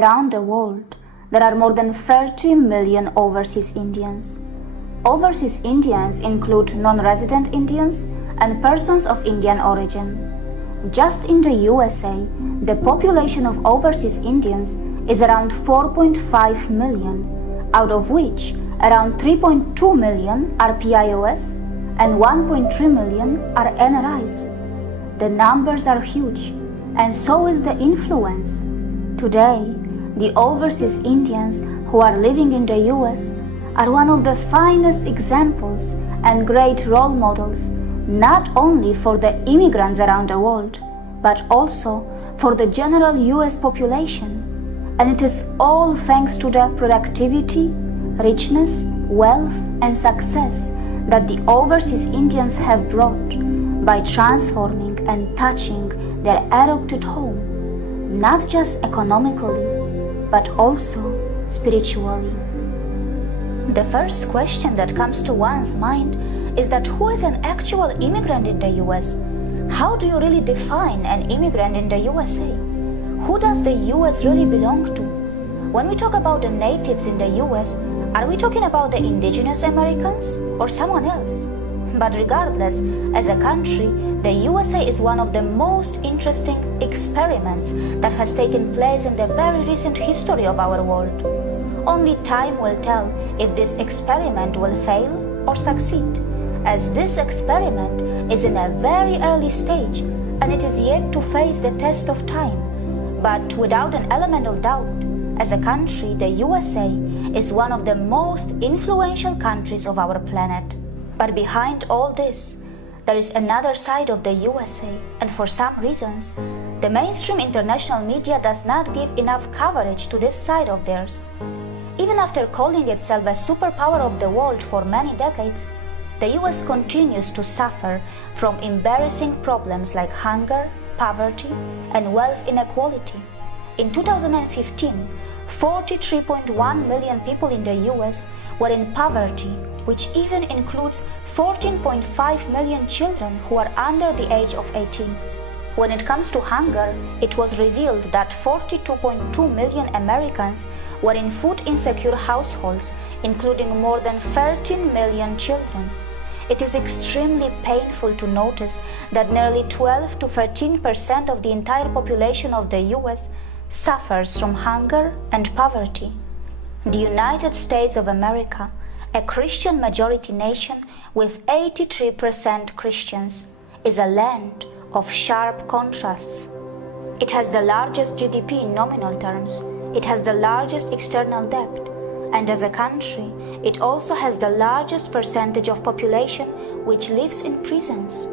Around the world, there are more than 30 million overseas Indians. Overseas Indians include non-resident Indians and persons of Indian origin. Just in the USA, the population of overseas Indians is around 4.5 million, out of which around 3.2 million are PIOS and 1.3 million are NRIs. The numbers are huge, and so is the influence. Today, the overseas Indians who are living in the US are one of the finest examples and great role models, not only for the immigrants around the world, but also for the general US population. And it is all thanks to the productivity, richness, wealth, and success that the overseas Indians have brought by transforming and touching their adopted home, not just economically, but also spiritually. The first question that comes to one's mind is that who is an actual immigrant in the US? How do you really define an immigrant in the USA? Who does the US really belong to? When we talk about the natives in the US, are we talking about the indigenous Americans or someone else? But regardless, as a country, the USA is one of the most interesting experiments that has taken place in the very recent history of our world. Only time will tell if this experiment will fail or succeed, as this experiment is in a very early stage and it is yet to face the test of time. But without an element of doubt, as a country, the USA is one of the most influential countries of our planet. But behind all this, there is another side of the USA, and for some reasons, the mainstream international media does not give enough coverage to this side of theirs. Even after calling itself a superpower of the world for many decades, the US continues to suffer from embarrassing problems like hunger, poverty, and wealth inequality. In 2015, 43.1 million people in the US were in poverty, which even includes 14.5 million children who are under the age of 18. When it comes to hunger, it was revealed that 42.2 million Americans were in food insecure households, including more than 13 million children. It is extremely painful to notice that nearly 12 to 13% of the entire population of the US suffers from hunger and poverty. The United States of America, a Christian majority nation with 83% Christians, is a land of sharp contrasts. It has the largest GDP in nominal terms, it has the largest external debt, and as a country, it also has the largest percentage of population which lives in prisons.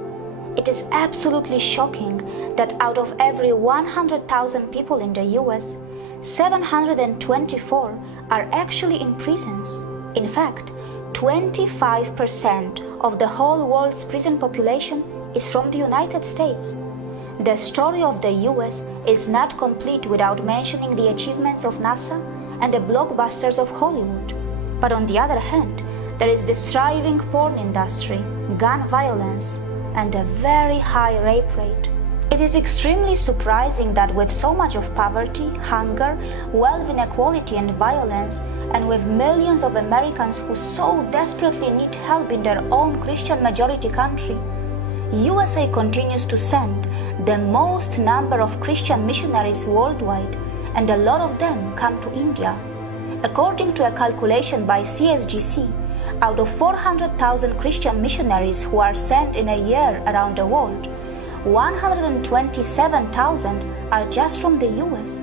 It is absolutely shocking that out of every 100,000 people in the US, 724 are actually in prisons. In fact, 25% of the whole world's prison population is from the United States. The story of the US is not complete without mentioning the achievements of NASA and the blockbusters of Hollywood. But on the other hand, there is the thriving porn industry, gun violence, and a very high rape rate. It is extremely surprising that with so much of poverty, hunger, wealth inequality, and violence, and with millions of Americans who so desperately need help in their own Christian majority country, USA continues to send the most number of Christian missionaries worldwide, and a lot of them come to India. According to a calculation by CSGC, out of 400,000 Christian missionaries who are sent in a year around the world, 127,000 are just from the US.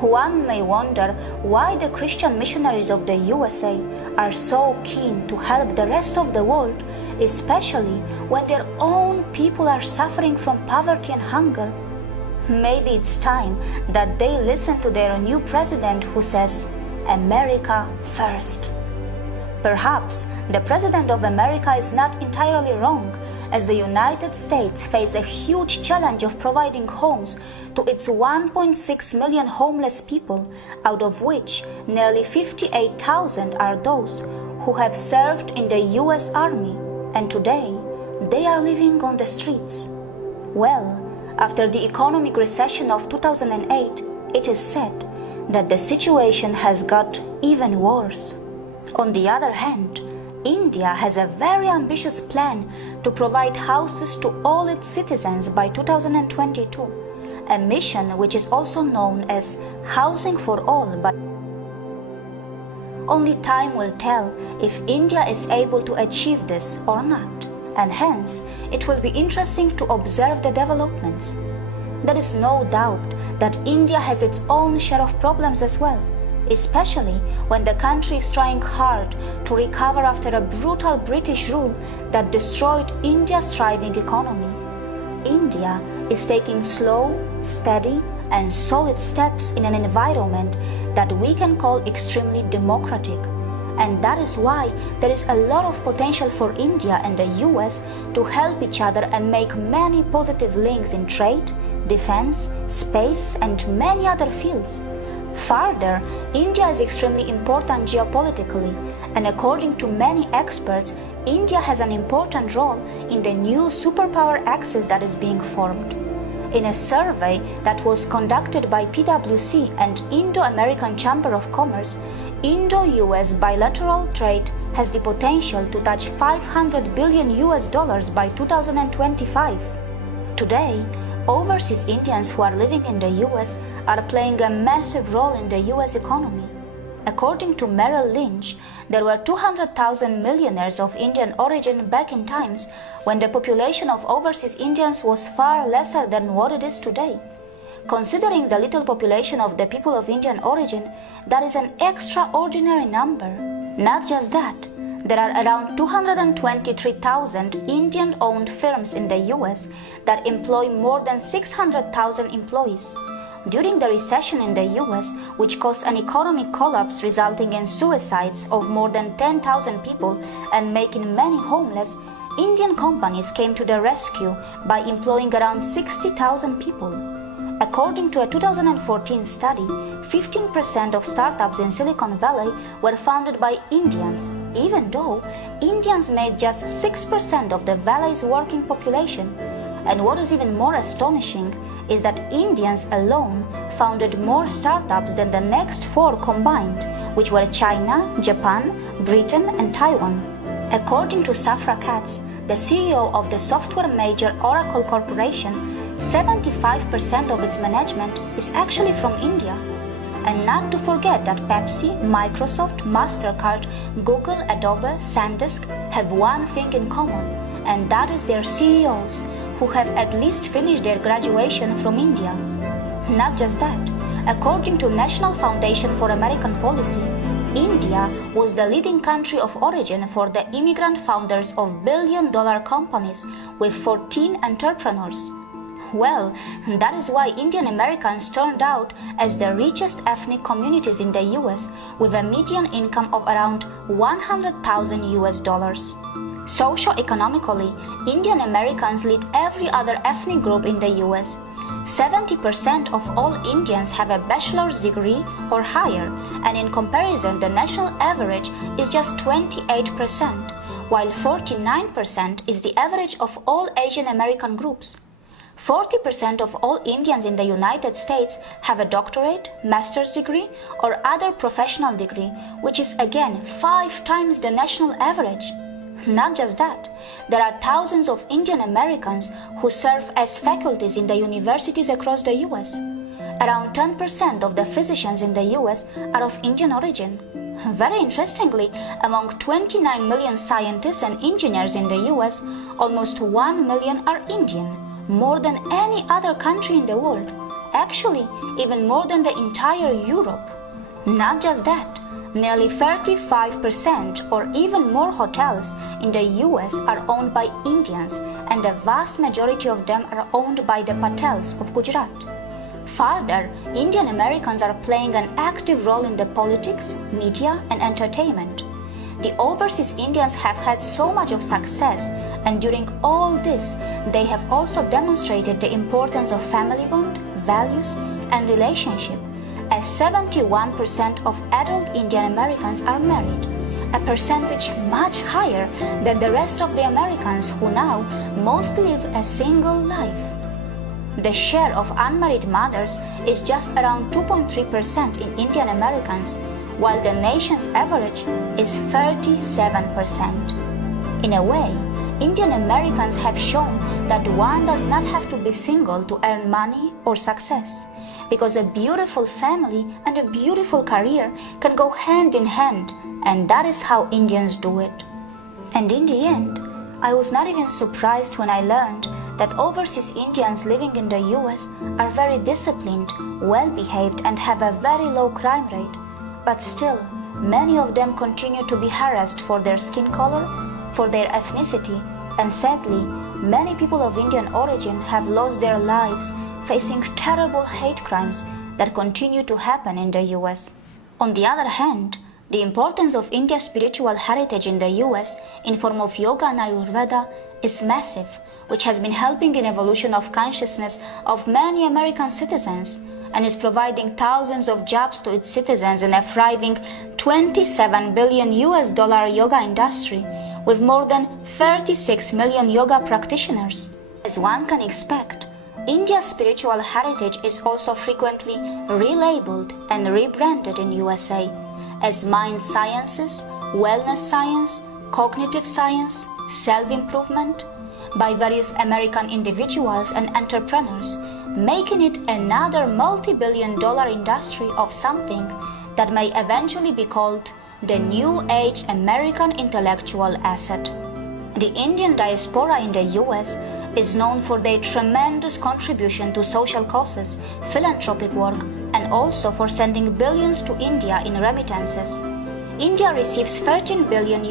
One may wonder why the Christian missionaries of the USA are so keen to help the rest of the world, especially when their own people are suffering from poverty and hunger. Maybe it's time that they listen to their new president who says, "America first." Perhaps the President of America is not entirely wrong, as the United States faces a huge challenge of providing homes to its 1.6 million homeless people, out of which nearly 58,000 are those who have served in the US Army, and today they are living on the streets. Well, after the economic recession of 2008, it is said that the situation has got even worse. On the other hand, India has a very ambitious plan to provide houses to all its citizens by 2022, a mission which is also known as Housing for All. But only time will tell if India is able to achieve this or not, and hence it will be interesting to observe the developments. There is no doubt that India has its own share of problems as well, especially when the country is trying hard to recover after a brutal British rule that destroyed India's thriving economy. India is taking slow, steady, and solid steps in an environment that we can call extremely democratic. And that is why there is a lot of potential for India and the US to help each other and make many positive links in trade, defense, space, and many other fields. Further, India is extremely important geopolitically, and according to many experts, India has an important role in the new superpower axis that is being formed. In a survey that was conducted by PwC and Indo-American Chamber of Commerce, Indo-US bilateral trade has the potential to touch $500 billion by 2025. Today, overseas Indians who are living in the US are playing a massive role in the US economy. According to Merrill Lynch, there were 200,000 millionaires of Indian origin back in times when the population of overseas Indians was far lesser than what it is today. Considering the little population of the people of Indian origin, that is an extraordinary number. Not just that, there are around 223,000 Indian-owned firms in the US that employ more than 600,000 employees. During the recession in the US, which caused an economic collapse resulting in suicides of more than 10,000 people and making many homeless, Indian companies came to the rescue by employing around 60,000 people. According to a 2014 study, 15% of startups in Silicon Valley were founded by Indians, even though Indians made just 6% of the valley's working population. And what is even more astonishing is that Indians alone founded more startups than the next four combined, which were China, Japan, Britain, and Taiwan. According to Safra Catz, the CEO of the software major Oracle Corporation, 75% of its management is actually from India. And not to forget that Pepsi, Microsoft, MasterCard, Google, Adobe, SanDisk have one thing in common, and that is their CEOs, who have at least finished their graduation from India. Not just that, according to National Foundation for American Policy, India was the leading country of origin for the immigrant founders of billion-dollar companies with 14 entrepreneurs. Well, that is why Indian Americans turned out as the richest ethnic communities in the US with a median income of around $100,000. Socio-economically, Indian Americans lead every other ethnic group in the US. 70% of all Indians have a bachelor's degree or higher, and in comparison, the national average is just 28%, while 49% is the average of all Asian American groups. 40% of all Indians in the United States have a doctorate, master's degree, or other professional degree, which is again 5 times the national average. Not just that, there are thousands of Indian Americans who serve as faculties in the universities across the US. Around 10% of the physicians in the US are of Indian origin. Very interestingly, among 29 million scientists and engineers in the US, almost 1 million are Indian, more than any other country in the world. Actually, even more than the entire Europe. Not just that, nearly 35% or even more hotels in the US are owned by Indians, and the vast majority of them are owned by the Patels of Gujarat. Further, Indian Americans are playing an active role in the politics, media, and entertainment. The overseas Indians have had so much of success, and during all this, they have also demonstrated the importance of family bond, values, and relationship, as 71% of adult Indian Americans are married, a percentage much higher than the rest of the Americans who now mostly live a single life. The share of unmarried mothers is just around 2.3% in Indian Americans, while the nation's average is 37%. In a way, Indian Americans have shown that one does not have to be single to earn money or success, because a beautiful family and a beautiful career can go hand in hand, and that is how Indians do it. And in the end, I was not even surprised when I learned that overseas Indians living in the US are very disciplined, well-behaved, and have a very low crime rate. But still, many of them continue to be harassed for their skin color, for their ethnicity, and sadly, many people of Indian origin have lost their lives facing terrible hate crimes that continue to happen in the US. On the other hand, the importance of India's spiritual heritage in the US in form of yoga and Ayurveda is massive, which has been helping in evolution of consciousness of many American citizens and is providing thousands of jobs to its citizens in a thriving $27 billion yoga industry with more than 36 million yoga practitioners. As one can expect, India's spiritual heritage is also frequently relabeled and rebranded in USA as mind sciences, wellness science, cognitive science, self-improvement by various American individuals and entrepreneurs, making it another multi-billion-dollar industry of something that may eventually be called the New Age American intellectual asset. The Indian diaspora in the US is known for their tremendous contribution to social causes, philanthropic work, and also for sending billions to India in remittances. India receives $13 billion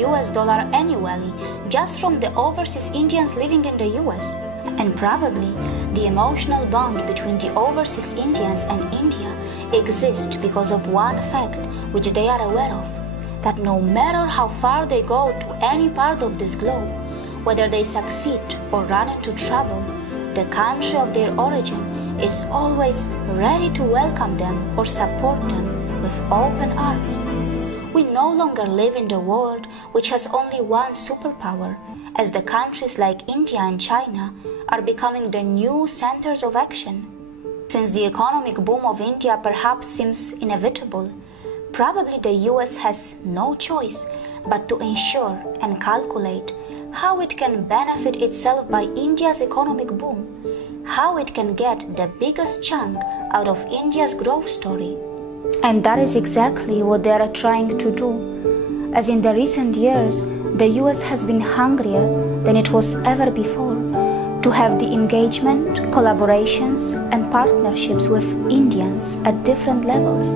annually just from the overseas Indians living in the US. And probably the emotional bond between the overseas Indians and India exists because of one fact which they are aware of, that no matter how far they go to any part of this globe, whether they succeed or run into trouble, the country of their origin is always ready to welcome them or support them with open arms. We no longer live in the world which has only one superpower, as the countries like India and China are becoming the new centers of action. Since the economic boom of India perhaps seems inevitable, probably the US has no choice but to ensure and calculate how it can benefit itself by India's economic boom, how it can get the biggest chunk out of India's growth story. And that is exactly what they are trying to do, as in the recent years, the US has been hungrier than it was ever before to have the engagement, collaborations, and partnerships with Indians at different levels.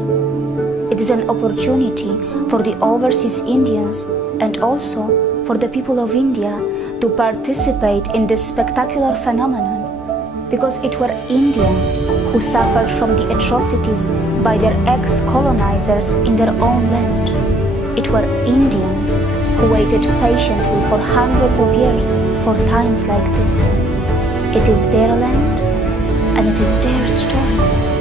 It is an opportunity for the overseas Indians and also for the people of India to participate in this spectacular phenomenon, because it were Indians who suffered from the atrocities by their ex-colonizers in their own land. It were Indians who waited patiently for hundreds of years for times like this. It is their land and it is their story.